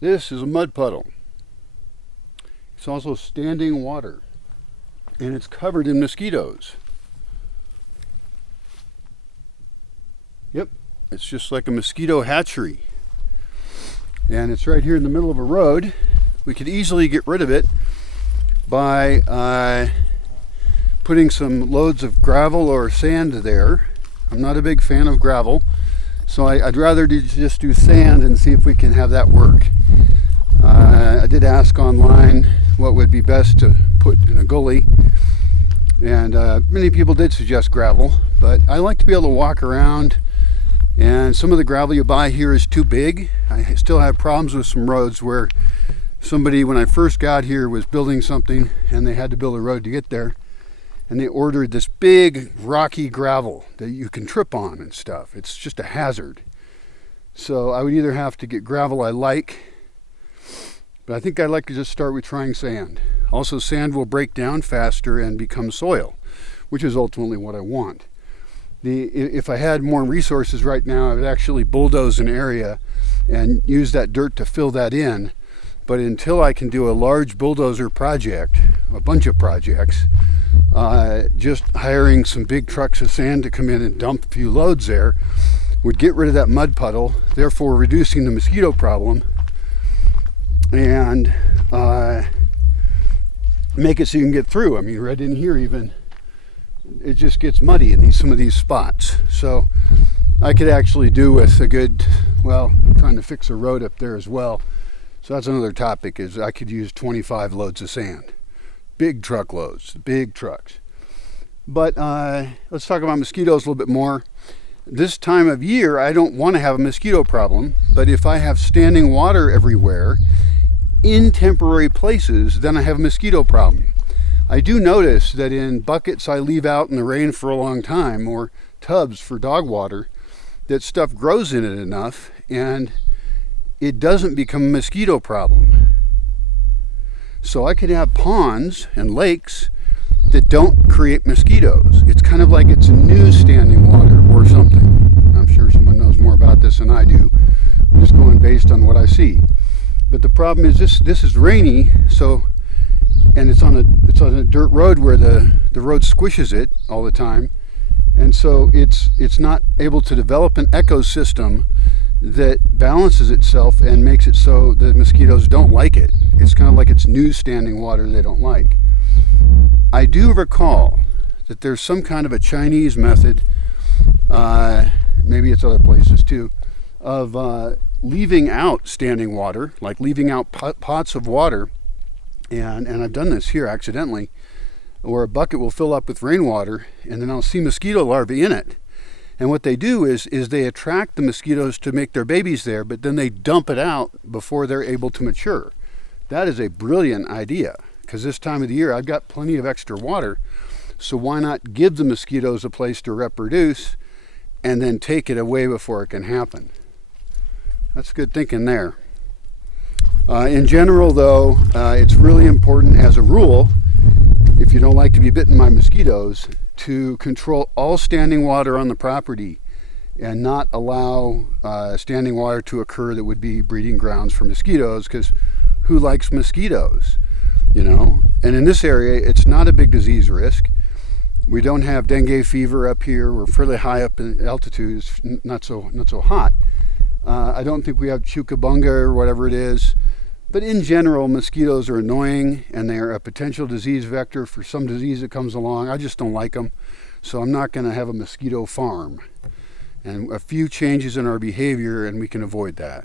This is a mud puddle. It's also standing water, and it's covered in mosquitoes. Yep, it's just like a mosquito hatchery. And it's right here in the middle of a road. We could easily get rid of it by putting some loads of gravel or sand there. I'm not a big fan of gravel, so I'd rather just do sand and see if we can have that work. I did ask online what would be best to put in a gully, and many people did suggest gravel, but I like to be able to walk around, and some of the gravel you buy here is too big. I still have problems with some roads where somebody, when I first got here, was building something and they had to build a road to get there, and they ordered this big rocky gravel that you can trip on and stuff. It's just a hazard. So I would either have to get gravel I like, but I think I'd like to just start with trying sand. Also, sand will break down faster and become soil, which is ultimately what I want. If I had more resources right now, I would actually bulldoze an area and use that dirt to fill that in. But until I can do a large bulldozer project, a bunch of projects, just hiring some big trucks of sand to come in and dump a few loads there would get rid of that mud puddle, therefore reducing the mosquito problem, and make it so you can get through. I mean, right in here even, it just gets muddy in some of these spots. So I could actually do with a good, well, I'm trying to fix a road up there as well. So that's another topic, is I could use 25 loads of sand. Big truckloads, big trucks. But let's talk about mosquitoes a little bit more. This time of year, I don't want to have a mosquito problem, but if I have standing water everywhere in temporary places, then I have a mosquito problem. I do notice that in buckets I leave out in the rain for a long time, or tubs for dog water, that stuff grows in it enough and it doesn't become a mosquito problem. So I could have ponds and lakes that don't create mosquitoes. It's kind of like it's new standing water or something. I'm sure someone knows more about this than I do. I'm just going based on what I see. But the problem is this is rainy, so, and it's on a dirt road where the road squishes it all the time, and so it's not able to develop an ecosystem that balances itself and makes it so the mosquitoes don't like it. It's kind of like it's new standing water they don't like. I do recall that there's some kind of a Chinese method, maybe it's other places too, of leaving out standing water, like leaving out pots of water, and I've done this here accidentally, where a bucket will fill up with rainwater and then I'll see mosquito larvae in it. And what they do is they attract the mosquitoes to make their babies there, but then they dump it out before they're able to mature. That is a brilliant idea, because this time of the year I've got plenty of extra water, so why not give the mosquitoes a place to reproduce and then take it away before it can happen? That's good thinking there. In general though, it's really important as a rule, if you don't like to be bitten by mosquitoes, to control all standing water on the property and not allow standing water to occur that would be breeding grounds for mosquitoes, because who likes mosquitoes, you know? And in this area, it's not a big disease risk. We don't have dengue fever up here. We're fairly high up in altitude. It's not so hot. I don't think we have chukabunga or whatever it is. But in general, mosquitoes are annoying and they are a potential disease vector for some disease that comes along. I just don't like them. So I'm not going to have a mosquito farm. And a few changes in our behavior and we can avoid that.